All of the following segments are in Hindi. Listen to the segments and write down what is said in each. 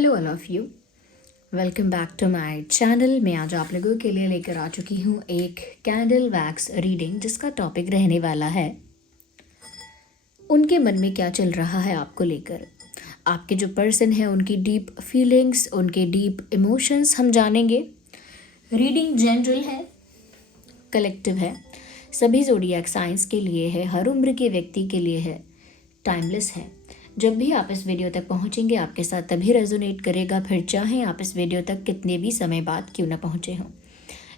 Hello all of you, welcome back to my channel. मैं आज आप लोगों के लिए लेकर आ चुकी हूँ एक कैंडल वैक्स रीडिंग, जिसका टॉपिक रहने वाला है उनके मन में क्या चल रहा है आपको लेकर। आपके जो पर्सन है उनकी डीप फीलिंग्स, उनके डीप इमोशंस हम जानेंगे। रीडिंग जनरल है, कलेक्टिव है, सभी ज़ोडिएक साइंस के लिए है, हर उम्र के व्यक्ति के लिए है, टाइमलेस है। जब भी आप इस वीडियो तक पहुंचेंगे आपके साथ तभी रेजोनेट करेगा, फिर चाहे आप इस वीडियो तक कितने भी समय बाद क्यों ना पहुंचे हों।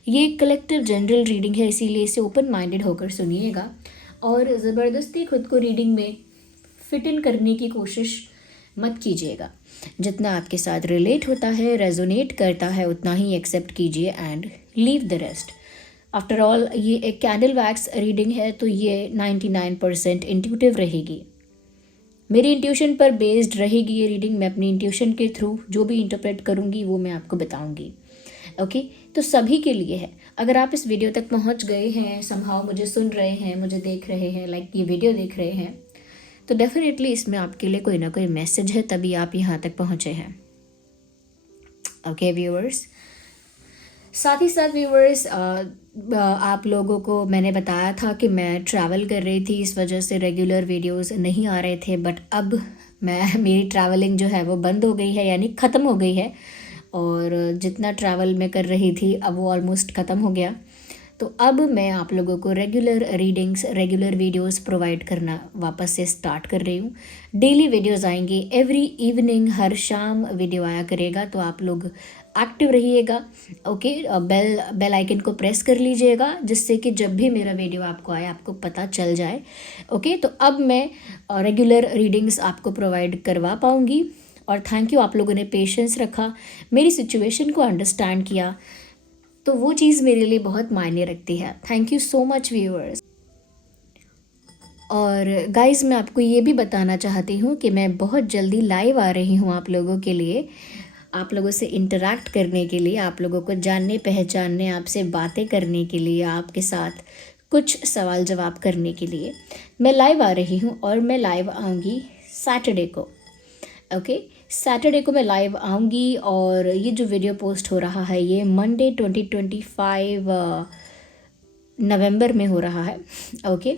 ये एक कलेक्टिव जनरल रीडिंग है, इसीलिए इसे ओपन माइंडेड होकर सुनिएगा और ज़बरदस्ती खुद को रीडिंग में फिट इन करने की कोशिश मत कीजिएगा। जितना आपके साथ रिलेट होता है, रेजोनेट करता है, उतना ही एक्सेप्ट कीजिए and leave the rest. After all ये एक कैंडल वैक्स रीडिंग है, तो ये 99% इंट्यूटिव रहेगी, मेरी इंट्यूशन पर बेस्ड रहेगी ये रीडिंग। मैं अपनी इंट्यूशन के थ्रू जो भी इंटरप्रेट करूँगी वो मैं आपको बताऊँगी। ओके, तो सभी के लिए है। अगर आप इस वीडियो तक पहुँच गए हैं, समहाउ मुझे सुन रहे हैं, मुझे देख रहे हैं, लाइक ये वीडियो देख रहे हैं, तो डेफिनेटली इसमें आपके लिए कोई ना कोई मैसेज है, तभी आप यहाँ तक पहुँचे हैं। ओके व्यूअर्स, साथ ही साथ व्यूअर्स, आप लोगों को मैंने बताया था कि मैं ट्रैवल कर रही थी, इस वजह से रेगुलर वीडियोस नहीं आ रहे थे। बट अब मेरी ट्रैवलिंग जो है वो बंद हो गई है, यानी ख़त्म हो गई है। और जितना ट्रैवल मैं कर रही थी अब वो ऑलमोस्ट ख़त्म हो गया। तो अब मैं आप लोगों को regular readings, regular videos provide करना वापस से स्टार्ट कर रही हूँ। डेली वीडियोस आएंगे, एवरी इवनिंग, हर शाम वीडियो आया करेगा, तो आप लोग एक्टिव रहिएगा। ओके, बेल आइकन को प्रेस कर लीजिएगा, जिससे कि जब भी मेरा वीडियो आपको आए आपको पता चल जाए। ओके, तो अब मैं रेगुलर रीडिंग्स आपको प्रोवाइड करवा पाऊँगी। और थैंक यू, आप लोगों ने पेशेंस रखा, मेरी सिचुएशन को अंडरस्टैंड किया, तो वो चीज़ मेरे लिए बहुत मायने रखती है। Thank you so much viewers. और गाइस, मैं आपको ये भी बताना चाहती हूँ कि मैं बहुत जल्दी लाइव आ रही हूँ आप लोगों के लिए, आप लोगों से इंटरैक्ट करने के लिए, आप लोगों को जानने पहचानने, आपसे बातें करने के लिए, आपके साथ कुछ सवाल जवाब करने के लिए मैं लाइव आ रही हूँ। और मैं लाइव आऊँगी सैटरडे को। ओके, सैटरडे को मैं लाइव आऊँगी। और ये जो वीडियो पोस्ट हो रहा है ये मंडे 2025 नवंबर में हो रहा है। ओके,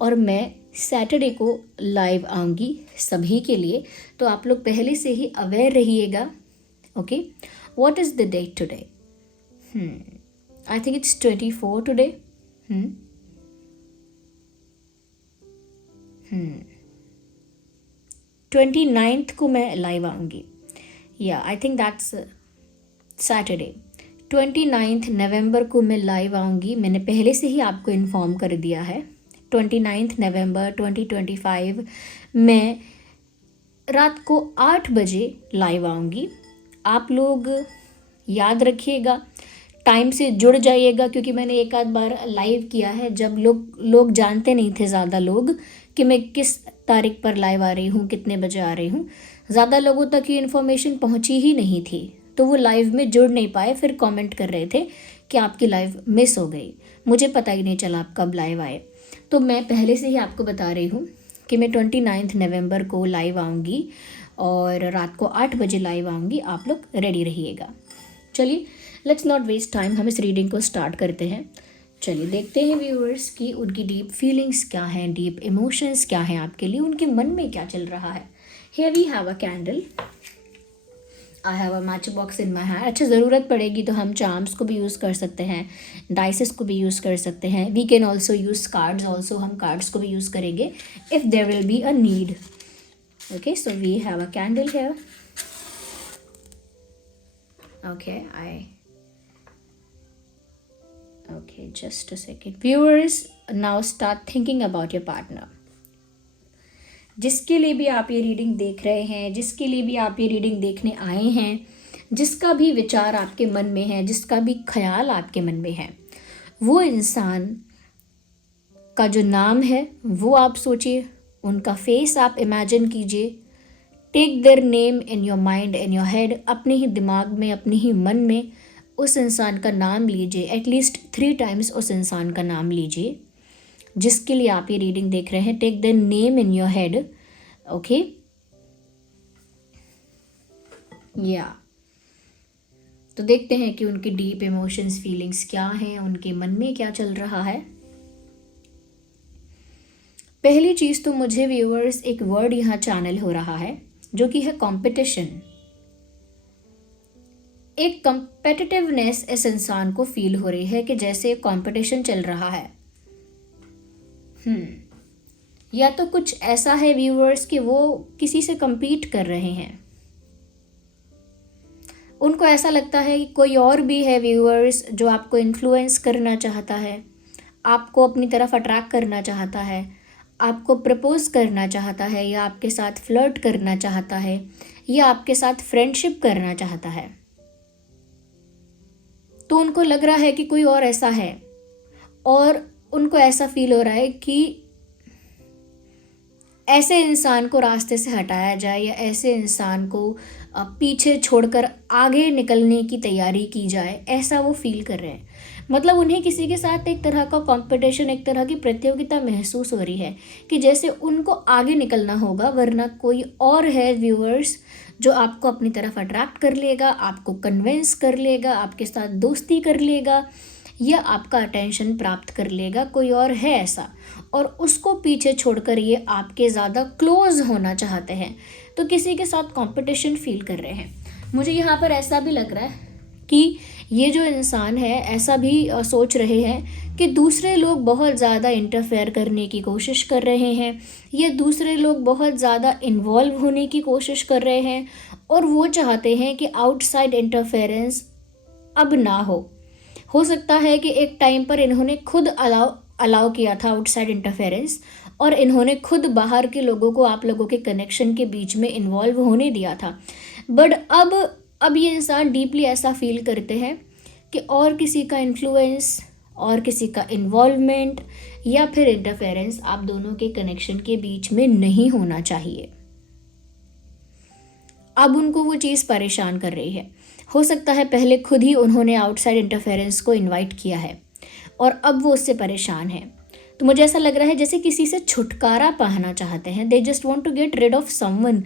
और मैं सैटरडे को लाइव आऊँगी सभी के लिए, तो आप लोग पहले से ही अवेयर रहिएगा। Okay, what is the date today? I think it's 24 today. 29th को मैं लाइव आऊँगी, या आई थिंक दैट्स सैटरडे। 29 नवंबर को मैं लाइव आऊँगी, मैंने पहले से ही आपको इन्फॉर्म कर दिया है। 29 नवंबर 2025 मैं रात को 8 बजे लाइव आऊँगी। आप लोग याद रखिएगा, टाइम से जुड़ जाइएगा, क्योंकि मैंने एक आध बार लाइव किया है जब लोग जानते नहीं थे, ज़्यादा लोग, कि मैं किस तारीख पर लाइव आ रही हूँ, कितने बजे आ रही हूँ। ज़्यादा लोगों तक ये इन्फॉर्मेशन पहुँची ही नहीं थी, तो वो लाइव में जुड़ नहीं पाए, फिर कमेंट कर रहे थे कि आपकी लाइव मिस हो गई। मुझे पता ही नहीं चला आप कब लाइव आए, तो मैं पहले से ही आपको बता रही हूँ कि मैं 29 नवंबर को लाइव आऊँगी और रात को 8 बजे लाइव आऊँगी। आप लोग रेडी रहिएगा। चलिए, लेट्स नॉट वेस्ट टाइम, हम इस रीडिंग को स्टार्ट करते हैं। चलिए देखते हैं व्यूअर्स कि उनकी डीप फीलिंग्स क्या हैं, डीप इमोशंस क्या हैं आपके लिए, उनके मन में क्या चल रहा है। Here we have a candle, I have a match box in my hand. अच्छा, ज़रूरत पड़ेगी तो हम चार्म्स को भी यूज़ कर सकते हैं, डाइसेस को भी यूज़ कर सकते हैं। We can also use cards also, हम कार्ड्स को भी यूज़ करेंगे if there will be a need. Okay, so we have a candle here. Okay, just a second. Viewers, now start thinking about your partner. जिसके लिए भी आप ये रीडिंग देख रहे हैं, जिसके लिए भी आप ये रीडिंग देखने आए हैं, जिसका भी विचार आपके मन में है, जिसका भी ख्याल आपके मन में है, वो इंसान का जो नाम है वो आप सोचिए, उनका फेस आप इमेजिन कीजिए। Take their name in your mind, in your head, अपने ही दिमाग में, अपने ही मन में उस इंसान का नाम लीजिए। एटलीस्ट 3 टाइम्स उस इंसान का नाम लीजिए जिसके लिए आप ये रीडिंग देख रहे हैं। Take the name in your head. Okay, या तो देखते हैं कि उनके डीप इमोशंस फीलिंग्स क्या हैं, उनके मन में क्या चल रहा है। पहली चीज़ तो मुझे व्यूअर्स एक वर्ड यहाँ चैनल हो रहा है जो कि है कंपटीशन। एक कंपेटिटिवनेस इस इंसान को फील हो रही है कि जैसे कंपटीशन चल रहा है। या तो कुछ ऐसा है व्यूअर्स कि वो किसी से compete कर रहे हैं। उनको ऐसा लगता है कि कोई और भी है व्यूअर्स जो आपको इन्फ्लुएंस करना चाहता है, आपको अपनी तरफ अट्रैक्ट करना चाहता है, आपको प्रपोज करना चाहता है, या आपके साथ फ्लर्ट करना चाहता है, या आपके साथ फ्रेंडशिप करना चाहता है। तो उनको लग रहा है कि कोई और ऐसा है, और उनको ऐसा फील हो रहा है कि ऐसे इंसान को रास्ते से हटाया जाए, या ऐसे इंसान को पीछे छोड़कर आगे निकलने की तैयारी की जाए, ऐसा वो फील कर रहे हैं। मतलब उन्हें किसी के साथ एक तरह का कंपटीशन, एक तरह की प्रतियोगिता महसूस हो रही है कि जैसे उनको आगे निकलना होगा, वरना कोई और है व्यूअर्स जो आपको अपनी तरफ अट्रैक्ट कर लेगा, आपको कन्विंस कर लेगा, आपके साथ दोस्ती कर लेगा, या आपका अटेंशन प्राप्त कर लेगा। कोई और है ऐसा, और उसको पीछे छोड़कर ये आपके ज़्यादा क्लोज होना चाहते हैं, तो किसी के साथ कंपटीशन फील कर रहे हैं। मुझे यहाँ पर ऐसा भी लग रहा है कि ये जो इंसान है ऐसा भी सोच रहे हैं कि दूसरे लोग बहुत ज़्यादा इंटरफेयर करने की कोशिश कर रहे हैं, या दूसरे लोग बहुत ज़्यादा इन्वॉल्व होने की कोशिश कर रहे हैं, और वो चाहते हैं कि आउटसाइड इंटरफेरेंस अब ना हो सकता है कि एक टाइम पर इन्होंने खुद अलाउ किया था आउटसाइड इंटरफेरेंस, और इन्होंने खुद बाहर के लोगों को आप लोगों के कनेक्शन के बीच में इन्वॉल्व होने दिया था। बट अब ये इंसान डीपली ऐसा फील करते हैं कि और किसी का इन्फ्लुएंस और किसी का इन्वॉल्वमेंट या फिर इंटरफेरेंस आप दोनों के कनेक्शन के बीच में नहीं होना चाहिए। अब उनको वो चीज़ परेशान कर रही है। हो सकता है पहले खुद ही उन्होंने आउटसाइड इंटरफेरेंस को इनवाइट किया है और अब वो उससे परेशान है। तो मुझे ऐसा लग रहा है जैसे किसी से छुटकारा पाना चाहते हैं। They just want to get rid of someone.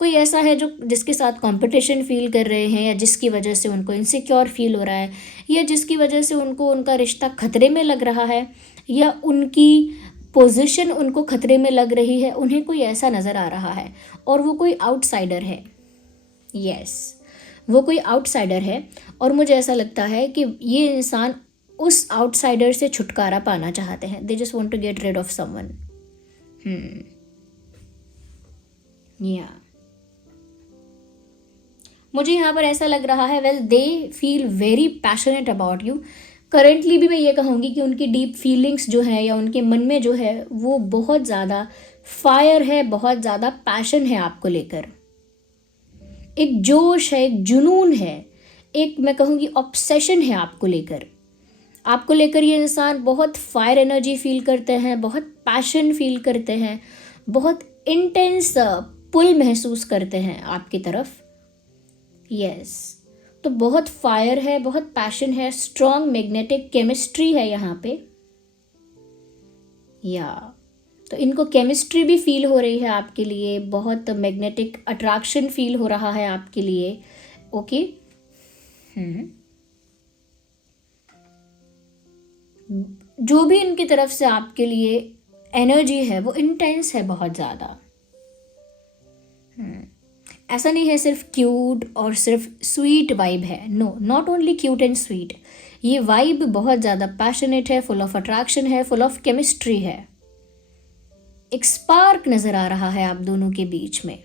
कोई ऐसा है जो जिसके साथ कंपटीशन फील कर रहे हैं, या जिसकी वजह से उनको इनसिक्योर फील हो रहा है, या जिसकी वजह से उनको उनका रिश्ता खतरे में लग रहा है, या उनकी पोजीशन उनको खतरे में लग रही है। उन्हें कोई ऐसा नज़र आ रहा है और वो कोई आउटसाइडर है। यस, वो कोई आउटसाइडर है, और मुझे ऐसा लगता है कि ये इंसान उस आउटसाइडर से छुटकारा पाना चाहते हैं। They just want to get rid of someone. या मुझे यहाँ पर ऐसा लग रहा है, well they feel very passionate about you. Currently भी मैं ये कहूँगी कि उनकी डीप फीलिंग्स जो है, या उनके मन में जो है, वो बहुत ज़्यादा फायर है, बहुत ज़्यादा पैशन है आपको लेकर। एक जोश है, एक जुनून है, एक मैं कहूँगी ऑब्सेशन है आपको लेकर। आपको लेकर ये इंसान बहुत फायर एनर्जी फील करते हैं, बहुत पैशन फील करते हैं, बहुत इंटेंस पुल महसूस करते हैं आपकी तरफ। यस, तो बहुत फायर है, बहुत पैशन है, स्ट्रॉन्ग मैग्नेटिक केमिस्ट्री है यहाँ पे। या तो इनको केमिस्ट्री भी फील हो रही है आपके लिए, बहुत मैग्नेटिक अट्रैक्शन फील हो रहा है आपके लिए। ओके, जो भी इनकी तरफ से आपके लिए एनर्जी है वो इंटेंस है बहुत ज़्यादा। ऐसा नहीं है सिर्फ क्यूट और सिर्फ स्वीट वाइब है। No, not only cute and sweet, ये वाइब बहुत ज़्यादा पैशनेट है, फुल ऑफ अट्रैक्शन है, फुल ऑफ केमिस्ट्री है। एक स्पार्क नज़र आ रहा है आप दोनों के बीच में।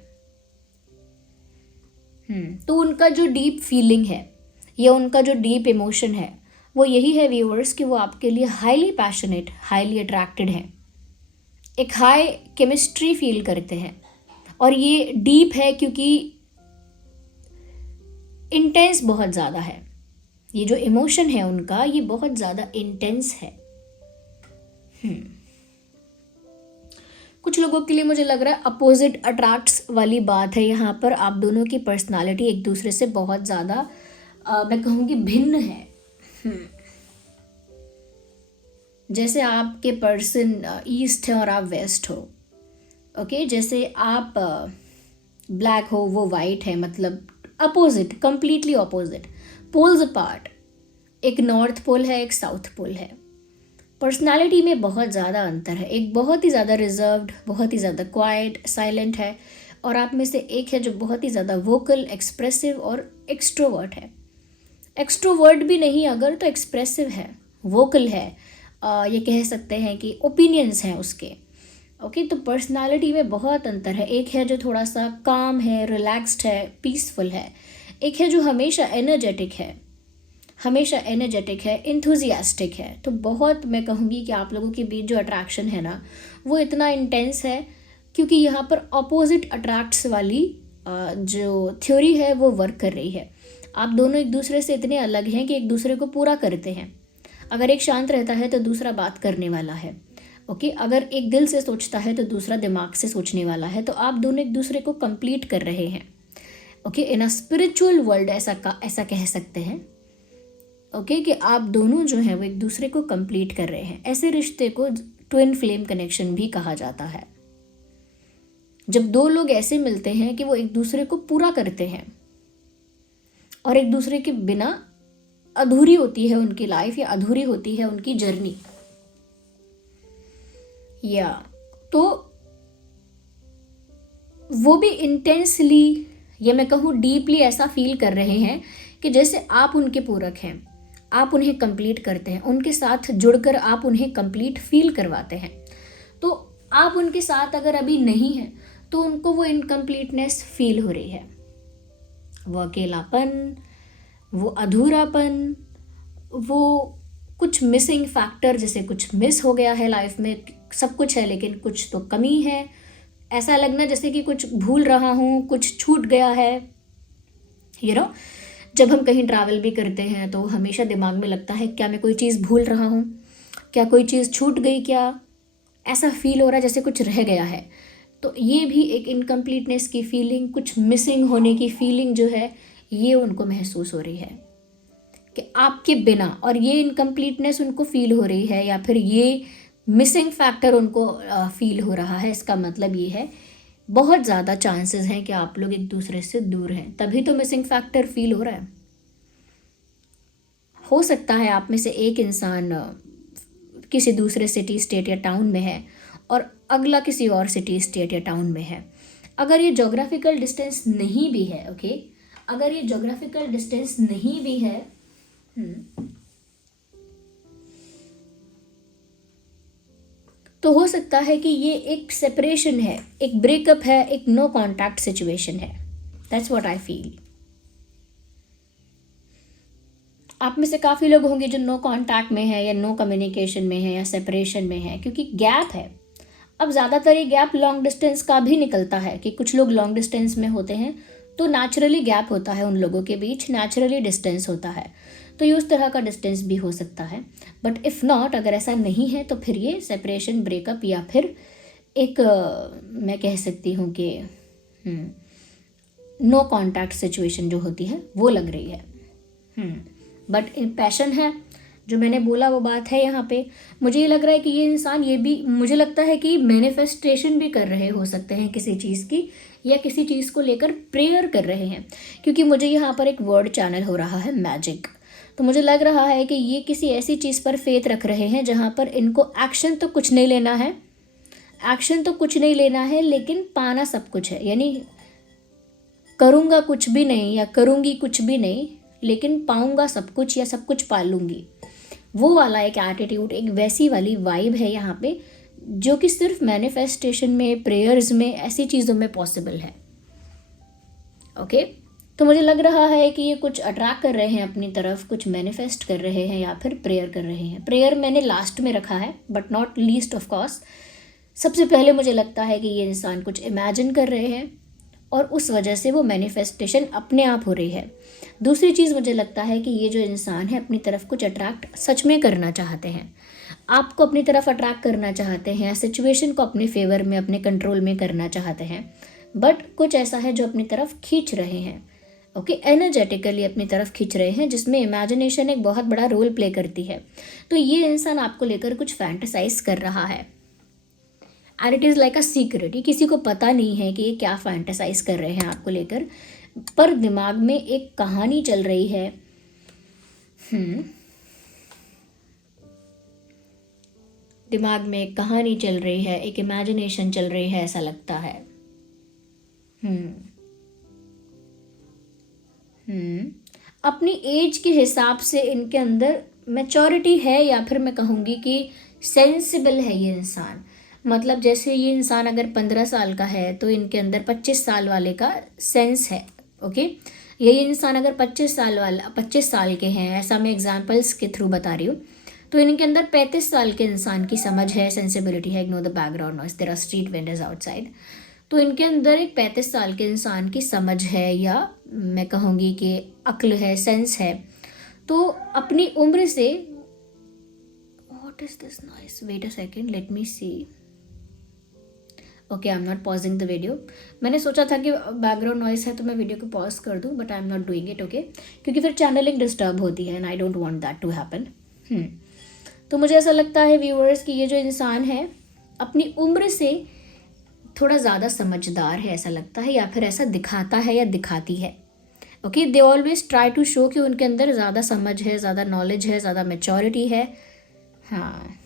तो उनका जो डीप फीलिंग है, या उनका जो डीप इमोशन है, वो यही है व्यूअर्स कि वो आपके लिए हाईली पैशनेट, हाईली अट्रैक्टेड है, एक हाई केमिस्ट्री फील करते हैं। और ये डीप है क्योंकि इंटेंस बहुत ज़्यादा है। ये जो इमोशन है उनका, ये बहुत ज़्यादा इंटेंस है। कुछ लोगों के लिए मुझे लग रहा है अपोजिट अट्रैक्ट्स वाली बात है यहाँ पर। आप दोनों की पर्सनालिटी एक दूसरे से बहुत ज़्यादा मैं कहूँगी भिन्न है। जैसे आपके पर्सन ईस्ट है और आप वेस्ट हो। ओके, जैसे आप ब्लैक हो, वो वाइट है, मतलब opposite, completely opposite, poles apart. एक नॉर्थ पोल है, एक साउथ पोल है। पर्सनालिटी में बहुत ज़्यादा अंतर है। एक बहुत ही ज़्यादा रिजर्व्ड, बहुत ही ज़्यादा क्वाइट, साइलेंट है, और आप में से एक है जो बहुत ही ज़्यादा वोकल, एक्सप्रेसिव और एक्सट्रोवर्ट है। एक्सट्रोवर्ट भी नहीं अगर, तो एक्सप्रेसिव है, वोकल है, ये कह सकते हैं कि ओपिनियंस हैं उसके। ओके, तो पर्सनालिटी में बहुत अंतर है। एक है जो थोड़ा सा काम है, रिलैक्स्ड है, पीसफुल है। एक है जो हमेशा एनर्जेटिक है, इंथुजियास्टिक है। तो बहुत, मैं कहूँगी कि आप लोगों के बीच जो अट्रैक्शन है ना, वो इतना इंटेंस है क्योंकि यहाँ पर अपोजिट अट्रैक्ट्स वाली जो थ्योरी है वो वर्क कर रही है। आप दोनों एक दूसरे से इतने अलग हैं कि एक दूसरे को पूरा करते हैं। अगर एक शांत रहता है तो दूसरा बात करने वाला है। ओके, अगर एक दिल से सोचता है तो दूसरा दिमाग से सोचने वाला है। तो आप दोनों एक दूसरे को कंप्लीट कर रहे हैं। Okay, in a spiritual world ऐसा कह सकते हैं। ओके, कि आप दोनों जो हैं वो एक दूसरे को कंप्लीट कर रहे हैं। ऐसे रिश्ते को ट्विन फ्लेम कनेक्शन भी कहा जाता है। जब दो लोग ऐसे मिलते हैं कि वो एक दूसरे को पूरा करते हैं और एक दूसरे के बिना अधूरी होती है उनकी लाइफ, या अधूरी होती है उनकी जर्नी। या तो वो भी इंटेंसली, या मैं कहूँ डीपली ऐसा फील कर रहे हैं कि जैसे आप उनके पूरक हैं, आप उन्हें कंप्लीट करते हैं, उनके साथ जुड़कर आप उन्हें कंप्लीट फील करवाते हैं। तो आप उनके साथ अगर अभी नहीं हैं तो उनको वो इनकम्प्लीटनेस फील हो रही है, वो अकेलापन, वो अधूरापन, वो कुछ मिसिंग फैक्टर, जैसे कुछ मिस हो गया है लाइफ में। सब कुछ है लेकिन कुछ तो कमी है। ऐसा लगना जैसे कि कुछ भूल रहा हूँ, कुछ छूट गया है। जब हम कहीं ट्रैवल भी करते हैं तो हमेशा दिमाग में लगता है क्या मैं कोई चीज़ भूल रहा हूँ, क्या कोई चीज़ छूट गई, क्या ऐसा फील हो रहा है जैसे कुछ रह गया है। तो ये भी एक इनकम्प्लीटनेस की फीलिंग, कुछ मिसिंग होने की फीलिंग जो है, ये उनको महसूस हो रही है कि आपके बिना, और ये इनकम्प्लीटनेस उनको फील हो रही है, या फिर ये मिसिंग फैक्टर उनको फील हो रहा है। इसका मतलब ये है बहुत ज़्यादा चांसेस हैं कि आप लोग एक दूसरे से दूर हैं, तभी तो मिसिंग फैक्टर फील हो रहा है। हो सकता है आप में से एक इंसान किसी दूसरे सिटी, स्टेट या टाउन में है और अगला किसी और सिटी, स्टेट या टाउन में है। अगर ये ज्योग्राफिकल डिस्टेंस नहीं भी है, ओके, अगर ये ज्योग्राफिकल डिस्टेंस नहीं भी है, तो हो सकता है कि ये एक सेपरेशन है, एक ब्रेकअप है, एक नो कॉन्टैक्ट सिचुएशन है। That's what I feel. आप में से काफ़ी लोग होंगे जो नो कॉन्टैक्ट में है, या नो कम्युनिकेशन में है, या सेपरेशन में है, क्योंकि गैप है। अब ज़्यादातर ये गैप लॉन्ग डिस्टेंस का भी निकलता है कि कुछ लोग लॉन्ग डिस्टेंस में होते हैं तो नेचुरली गैप होता है, उन लोगों के बीच नेचुरली डिस्टेंस होता है। तो ये उस तरह का डिस्टेंस भी हो सकता है। बट इफ़ नॉट, अगर ऐसा नहीं है तो फिर ये सेपरेशन, ब्रेकअप, या फिर एक मैं कह सकती हूँ कि नो कॉन्टैक्ट सिचुएशन जो होती है वो लग रही है। बट पैशन है, जो मैंने बोला वो बात है यहाँ पे। मुझे ये लग रहा है कि ये इंसान, ये भी मुझे लगता है कि मैनिफेस्टेशन भी कर रहे हो सकते हैं किसी चीज़ की, या किसी चीज़ को लेकर प्रेयर कर रहे हैं, क्योंकि मुझे यहाँ पर एक वर्ड चैनल हो रहा है मैजिक। तो मुझे लग रहा है कि ये किसी ऐसी चीज़ पर फेथ रख रहे हैं जहाँ पर इनको एक्शन तो कुछ नहीं लेना है, लेकिन पाना सब कुछ है। यानी करूँगा कुछ भी नहीं या करूँगी कुछ भी नहीं, लेकिन पाऊँगा सब कुछ, या सब कुछ पा लूँगी। वो वाला एक एटीट्यूड, एक वैसी वाली वाइब है यहाँ पे, जो कि सिर्फ मैनिफेस्टेशन में, प्रेयर्स में, ऐसी चीज़ों में पॉसिबल है। ओके, तो मुझे लग रहा है कि ये कुछ अट्रैक्ट कर रहे हैं अपनी तरफ, कुछ मैनिफेस्ट कर रहे हैं, या फिर प्रेयर कर रहे हैं। प्रेयर मैंने लास्ट में रखा है, but not least of course. सबसे पहले मुझे लगता है कि ये इंसान कुछ इमेजिन कर रहे हैं और उस वजह से वो मैनिफेस्टेशन अपने आप हो रही है। दूसरी चीज़, मुझे लगता है कि ये जो इंसान है अपनी तरफ कुछ अट्रैक्ट सच में करना चाहते हैं, आपको अपनी तरफ अट्रैक्ट करना चाहते हैं, सिचुएशन को अपने फेवर में, अपने कंट्रोल में करना चाहते हैं। बट कुछ ऐसा है जो अपनी तरफ खींच रहे हैं, ओके, एनर्जेटिकली अपनी तरफ खींच रहे हैं, जिसमें इमेजिनेशन एक बहुत बड़ा रोल प्ले करती है। तो ये इंसान आपको लेकर कुछ फैंटेसाइज कर रहा है, and it is like a secret. ये किसी को पता नहीं है कि ये क्या फैंटेसाइज कर रहे हैं आपको लेकर। पर दिमाग में एक कहानी चल रही है। दिमाग में एक कहानी चल रही है, एक इमेजिनेशन चल रही है, ऐसा लगता है। अपनी एज के हिसाब से इनके अंदर मैच्योरिटी है, या फिर मैं कहूँगी कि सेंसिबल है ये इंसान। मतलब जैसे ये इंसान अगर 15 साल का है तो इनके अंदर 25 साल वाले का सेंस है। ओके, यही इंसान अगर 25 साल के हैं, ऐसा मैं एग्जाम्पल्स के थ्रू बता रही हूँ, तो इनके अंदर 35 साल के इंसान की समझ है, सेंसिबिलिटी है। Ignore the background noise, there are street vendors outside. तो इनके अंदर एक 35 साल के इंसान की समझ है, या मैं कहूँगी कि अक्ल है, सेंस है। तो अपनी उम्र से, what is this noise, wait a second, let me see. Okay, I am not pausing the video. मैंने सोचा था कि बैकग्राउंड नॉइस है तो मैं वीडियो को पॉज कर दूं, but I am not doing it. Okay, क्योंकि फिर चैनलिंग डिस्टर्ब होती है and I don't want that to happen. तो मुझे ऐसा लगता है व्यूअर्स कि ये जो इंसान है अपनी उम्र से थोड़ा ज़्यादा समझदार है, ऐसा लगता है, या फिर ऐसा दिखाता है या दिखाती है। Okay, they always try to show कि उनके अंदर ज़्यादा समझ है, ज़्यादा नॉलेज है, ज़्यादा मैच्योरिटी है। हाँ।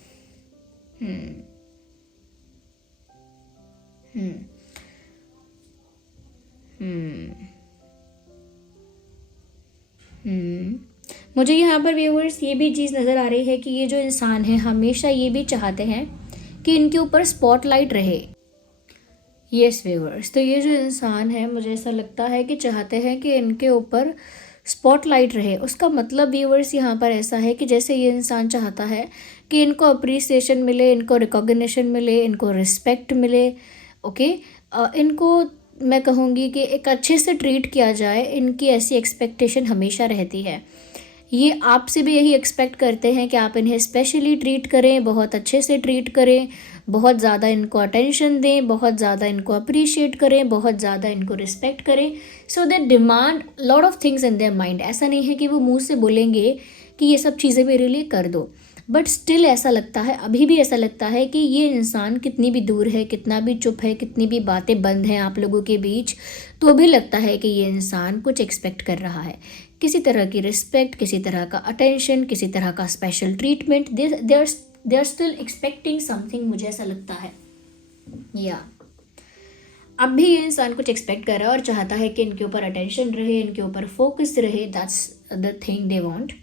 मुझे यहाँ पर व्यूअर्स ये भी चीज़ नज़र आ रही है कि ये जो इंसान है हमेशा ये भी चाहते हैं कि इनके ऊपर स्पॉटलाइट रहे। यस व्यूअर्स, तो ये जो इंसान है मुझे ऐसा लगता है कि चाहते हैं कि इनके ऊपर स्पॉटलाइट रहे। उसका मतलब व्यूअर्स यहाँ पर ऐसा है कि जैसे ये इंसान चाहता है कि इनको अप्रिसिएशन मिले, इनको रिकॉग्निशन मिले, इनको रिस्पेक्ट मिले। ओके, इनको मैं कहूँगी कि एक अच्छे से ट्रीट किया जाए, इनकी ऐसी एक्सपेक्टेशन हमेशा रहती है। ये आपसे भी यही एक्सपेक्ट करते हैं कि आप इन्हें स्पेशली ट्रीट करें, बहुत अच्छे से ट्रीट करें, बहुत ज़्यादा इनको अटेंशन दें, बहुत ज़्यादा इनको अप्रिशिएट करें, बहुत ज़्यादा इनको रिस्पेक्ट करें। So they demand lot of things in their mind. ऐसा नहीं है कि वो मुंह से बोलेंगे कि ये सब चीज़ें मेरे लिए कर दो, बट स्टिल ऐसा लगता है, अभी भी ऐसा लगता है कि ये इंसान कितनी भी दूर है, कितना भी चुप है, कितनी भी बातें बंद हैं आप लोगों के बीच, तो भी लगता है कि ये इंसान कुछ एक्सपेक्ट कर रहा है, किसी तरह की रिस्पेक्ट, किसी तरह का अटेंशन, किसी तरह का special treatment. They are still expecting something, मुझे ऐसा लगता है। या अब भी ये इंसान कुछ एक्सपेक्ट कर रहा है और चाहता है कि इनके ऊपर अटेंशन रहे, इनके ऊपर फोकस रहे। That's the thing they want.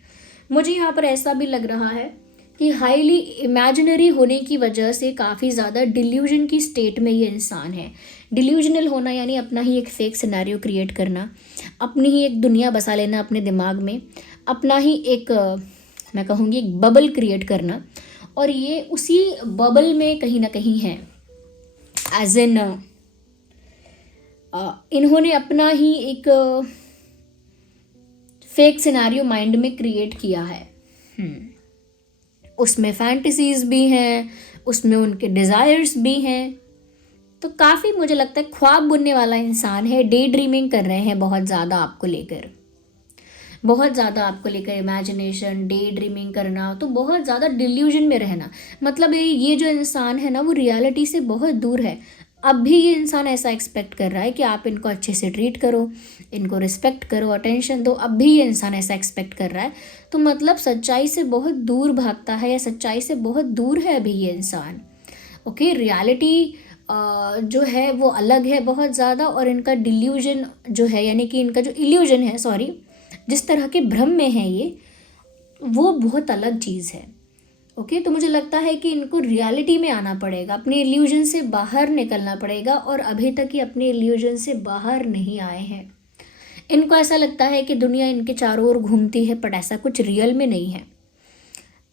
मुझे यहाँ पर ऐसा भी लग रहा है कि हाईली इमेजिनरी होने की वजह से काफ़ी ज़्यादा डिल्यूजन की स्टेट में ये इंसान है। डिल्यूजनल होना यानी अपना ही एक फेक सिनेरियो क्रिएट करना, अपनी ही एक दुनिया बसा लेना अपने दिमाग में, अपना ही एक मैं कहूँगी एक बबल क्रिएट करना, और ये उसी बबल में कहीं ना कहीं है। एज इन इन्होंने अपना ही एक फेक सिनेरियो माइंड में क्रिएट किया है। उसमें फैंटेसीज भी हैं, उसमें उनके डिज़ायर्स भी हैं। तो काफ़ी मुझे लगता है ख्वाब बुनने वाला इंसान है। डे ड्रीमिंग कर रहे हैं बहुत ज़्यादा आपको लेकर, बहुत ज़्यादा आपको लेकर इमेजिनेशन, डे ड्रीमिंग करना, तो बहुत ज़्यादा डिल्यूजन में रहना। मतलब ये जो इंसान है ना वो रियलिटी से बहुत दूर है। अब भी ये इंसान ऐसा एक्सपेक्ट कर रहा है कि आप इनको अच्छे से ट्रीट करो, इनको रिस्पेक्ट करो, अटेंशन दो। अब भी ये इंसान ऐसा एक्सपेक्ट कर रहा है, तो मतलब सच्चाई से बहुत दूर भागता है, या सच्चाई से बहुत दूर है अभी ये इंसान। ओके, रियलिटी जो है वो अलग है बहुत ज़्यादा, और इनका डिल्यूजन जो है, यानी कि इनका जो इल्यूजन है, सॉरी, जिस तरह के भ्रम में है ये, वो बहुत अलग चीज़ है। ओके, तो मुझे लगता है कि इनको रियलिटी में आना पड़ेगा, अपने इल्यूजन से बाहर निकलना पड़ेगा, और अभी तक ये अपने इल्यूजन से बाहर नहीं आए हैं। इनको ऐसा लगता है कि दुनिया इनके चारों ओर घूमती है, बट ऐसा कुछ रियल में नहीं है।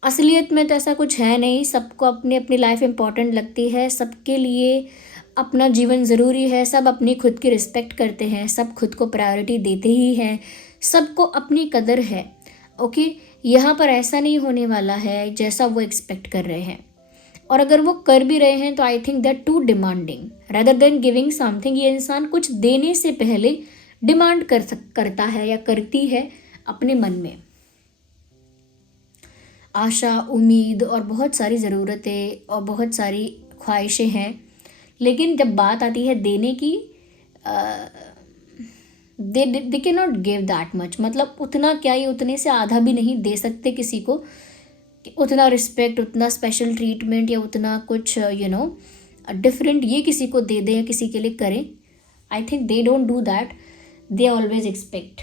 असलियत में तो ऐसा कुछ है नहीं। सबको अपनी अपनी लाइफ इम्पॉर्टेंट लगती है, सबके लिए अपना जीवन ज़रूरी है, सब अपनी खुद की रिस्पेक्ट करते हैं, सब खुद को प्रायोरिटी देते ही हैं, सबको अपनी कदर है। ओके, यहाँ पर ऐसा नहीं होने वाला है जैसा वो एक्सपेक्ट कर रहे हैं, और अगर वो कर भी रहे हैं तो I think that too demanding rather than giving something. ये इंसान कुछ देने से पहले डिमांड करता है या करती है अपने मन में। आशा, उम्मीद और बहुत सारी ज़रूरतें और बहुत सारी ख्वाहिशें हैं, लेकिन जब बात आती है देने की, they can not give that much, मतलब उतना क्या, ये उतने से आधा भी नहीं दे सकते किसी को, कि उतना रिस्पेक्ट, उतना स्पेशल ट्रीटमेंट या उतना कुछ डिफरेंट ये किसी को दे दें या किसी के लिए करें। I think they don't do that, they always expect.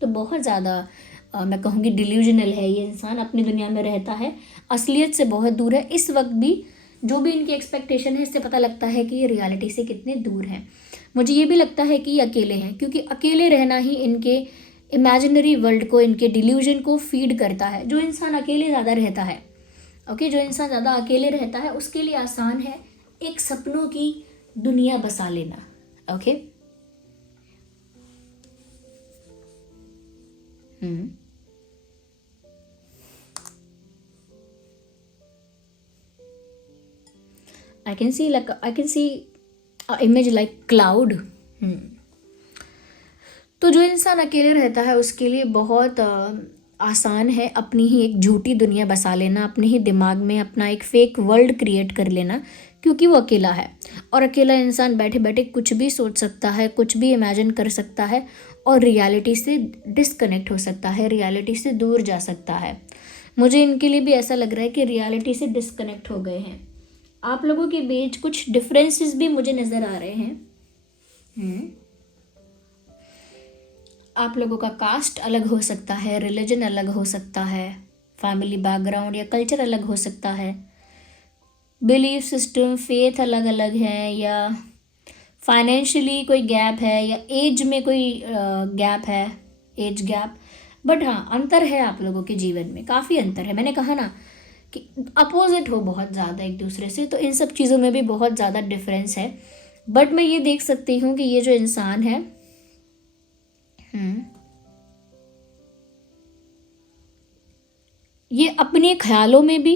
तो बहुत ज़्यादा मैं कहूँगी डिल्यूजनल है ये इंसान, अपनी दुनिया में रहता है, असलियत से बहुत दूर है। इस वक्त भी जो भी इनकी एक्सपेक्टेशन है, इससे पता लगता है कि ये रियलिटी से कितने दूर हैं। मुझे ये भी लगता है कि ये अकेले हैं, क्योंकि अकेले रहना ही इनके इमेजिनरी वर्ल्ड को, इनके डिल्यूजन को फीड करता है। जो इंसान अकेले ज़्यादा रहता है, ओके, जो इंसान ज़्यादा अकेले रहता है उसके लिए आसान है एक सपनों की दुनिया बसा लेना, okay. I can see a image like cloud. तो जो इंसान अकेले रहता है उसके लिए बहुत आसान है अपनी ही एक झूठी दुनिया बसा लेना, अपने ही दिमाग में अपना एक फेक वर्ल्ड क्रिएट कर लेना, क्योंकि वो अकेला है। और अकेला इंसान बैठे बैठे कुछ भी सोच सकता है, कुछ भी इमेजिन कर सकता है और रियलिटी से डिस्कनेक्ट हो सकता है, रियलिटी से दूर जा सकता है। मुझे इनके लिए भी ऐसा लग रहा है कि रियलिटी से डिस्कनेक्ट हो गए हैं। आप लोगों के बीच कुछ डिफरेंसेस भी मुझे नज़र आ रहे हैं। आप लोगों का कास्ट अलग हो सकता है, रिलीजन अलग हो सकता है, फैमिली बैकग्राउंड या कल्चर अलग हो सकता है, बिलीफ सिस्टम, फेथ अलग अलग है, या फाइनेंशियली कोई गैप है, या एज में कोई गैप है, एज गैप। बट हाँ, अंतर है आप लोगों के जीवन में, काफ़ी अंतर है। मैंने कहा ना कि अपोजिट हो बहुत ज़्यादा एक दूसरे से, तो इन सब चीज़ों में भी बहुत ज़्यादा डिफरेंस है। बट मैं ये देख सकती हूँ कि ये जो इंसान है, ये अपने ख्यालों में भी,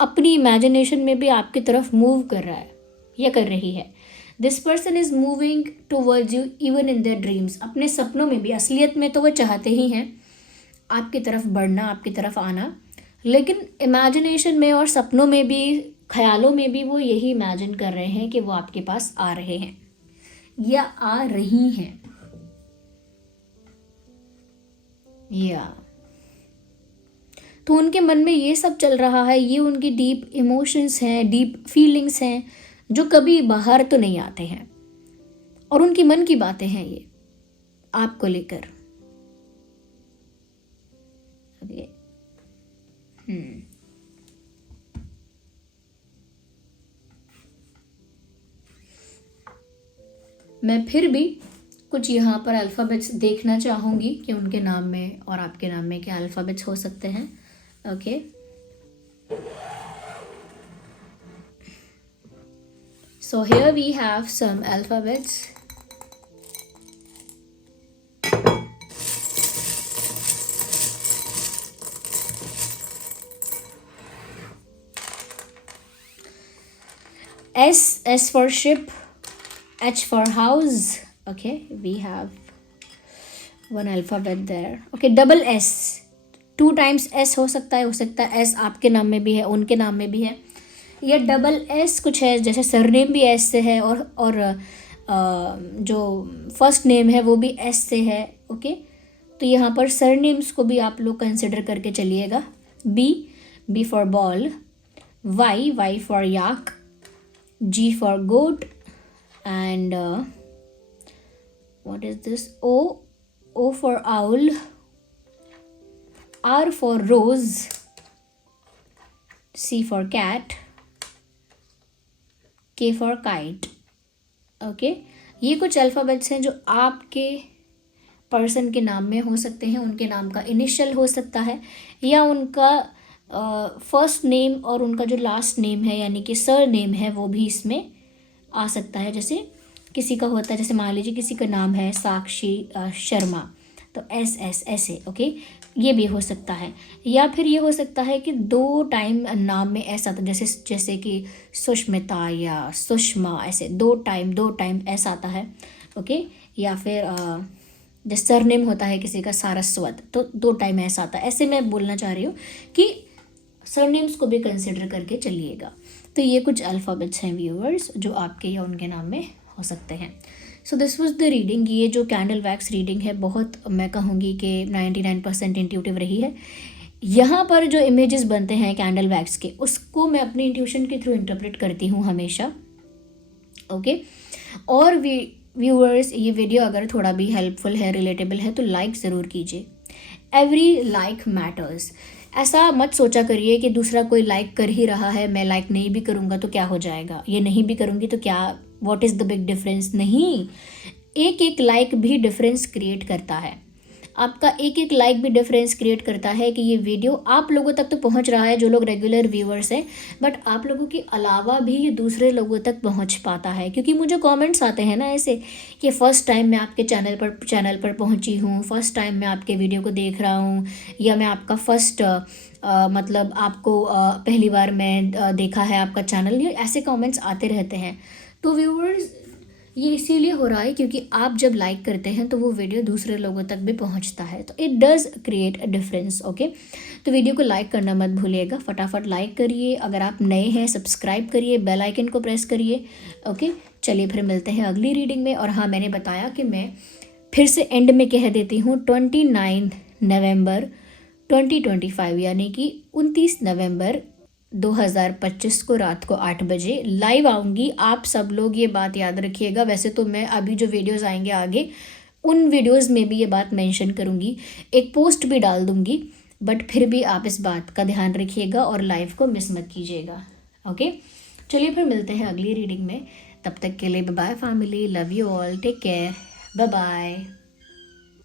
अपनी इमेजिनेशन में भी आपकी तरफ मूव कर रहा है या कर रही है। This person is moving towards you even in their dreams. अपने सपनों में भी, असलियत में तो वो चाहते ही हैं आपकी तरफ बढ़ना, आपकी तरफ आना, लेकिन इमेजिनेशन में और सपनों में भी, ख्यालों में भी वो यही इमेजिन कर रहे हैं कि वो आपके पास आ रहे हैं या आ रही हैं। या तो उनके मन में ये सब चल रहा है, ये उनकी डीप इमोशंस हैं, डीप फीलिंग्स हैं, जो कभी बाहर तो नहीं आते हैं, और उनकी मन की बातें हैं ये आपको लेकर। मैं फिर भी कुछ यहाँ पर अल्फ़ाबेट्स देखना चाहूँगी कि उनके नाम में और आपके नाम में क्या अल्फ़ाबेट्स हो सकते हैं, okay. So here we have some alphabets. S for ship, H for house. Okay, we have one alphabet there. Okay, double S, 2 times S हो सकता है S आपके नाम में भी है, उनके नाम में भी है। ये डबल एस कुछ है, जैसे सरनेम भी एस से है, और जो फर्स्ट नेम है वो भी एस से है, ओके। तो यहाँ पर सरनेम्स को भी आप लोग कंसिडर करके चलिएगा। B for ball, Y for yak, G for goat, and what is this, O for owl, R for rose, C for cat, K for kite, okay. ये कुछ अल्फ़ाबेट्स हैं जो आपके पर्सन के नाम में हो सकते हैं। उनके नाम का इनिशियल हो सकता है, या उनका फर्स्ट नेम और उनका जो लास्ट नेम है यानी कि सर नेम है वो भी इसमें आ सकता है। जैसे किसी का होता है, जैसे मान लीजिए किसी का नाम है साक्षी शर्मा, तो एस ऐसे, ओके, ये भी हो सकता है। या फिर ये हो सकता है कि 2 टाइम नाम में ऐसा आता, जैसे कि सुष्मिता या सुषमा, ऐसे 2 टाइम ऐसा आता है, ओके। या फिर जैसे सरनेम होता है किसी का सारस्वत, तो 2 टाइम ऐसा आता है। ऐसे मैं बोलना चाह रही हूँ कि सरनेम्स को भी कंसिडर करके चलिएगा। तो ये कुछ अल्फ़ाबेट्स हैं व्यूअर्स जो आपके या उनके नाम में हो सकते हैं। So this was the reading. ये जो कैंडल वैक्स रीडिंग है बहुत, मैं कहूँगी कि 99% इंट्यूटिव रही है। यहाँ पर जो इमेजेस बनते हैं कैंडल वैक्स के, उसको मैं अपनी इंट्यूशन के थ्रू इंटरप्रेट करती हूँ हमेशा। ओके और व्यूअर्स, ये वीडियो अगर थोड़ा भी हेल्पफुल है, रिलेटेबल है, तो लाइक ज़रूर कीजिए। Every like matters. ऐसा मत सोचा करिए कि दूसरा कोई लाइक कर ही रहा है, मैं लाइक नहीं भी करूँगा तो क्या हो जाएगा, ये नहीं भी करूँगी तो क्या, what is the big difference. नहीं, एक एक लाइक भी डिफरेंस क्रिएट करता है। आपका एक एक लाइक भी डिफरेंस क्रिएट करता है कि ये वीडियो आप लोगों तक तो पहुंच रहा है, जो लोग रेगुलर व्यूअर्स हैं, बट आप लोगों के अलावा भी ये दूसरे लोगों तक पहुंच पाता है। क्योंकि मुझे कमेंट्स आते हैं ना ऐसे कि फ़र्स्ट टाइम मैं आपके चैनल पर पहुंची हूँ, फर्स्ट टाइम मैं आपके वीडियो को देख रहा हूँ, या मैं आपका फर्स्ट मतलब आपको पहली बार मैं देखा है आपका चैनल। ये ऐसे कमेंट्स आते रहते हैं। तो व्यूअर्स, ये इसीलिए हो रहा है क्योंकि आप जब लाइक करते हैं तो वो वीडियो दूसरे लोगों तक भी पहुंचता है, तो it does create a difference. Okay, तो वीडियो को लाइक करना मत भूलिएगा, फटाफट लाइक करिए। अगर आप नए हैं सब्सक्राइब करिए, बेल आइकन को प्रेस करिए। ओके, चलिए फिर मिलते हैं अगली रीडिंग में। और हाँ, मैंने बताया कि मैं फिर से एंड में कह देती हूँ 29 नवंबर 2025 यानी कि 29 नवंबर 2025 को रात को 8 बजे लाइव आऊँगी। आप सब लोग ये बात याद रखिएगा। वैसे तो मैं अभी जो वीडियोस आएंगे आगे, उन वीडियोस में भी ये बात मेंशन करूँगी, एक पोस्ट भी डाल दूँगी, बट फिर भी आप इस बात का ध्यान रखिएगा और लाइव को मिस मत कीजिएगा। ओके, चलिए फिर मिलते हैं अगली रीडिंग में। तब तक के लिए bye bye family, love you all, take care, bye bye.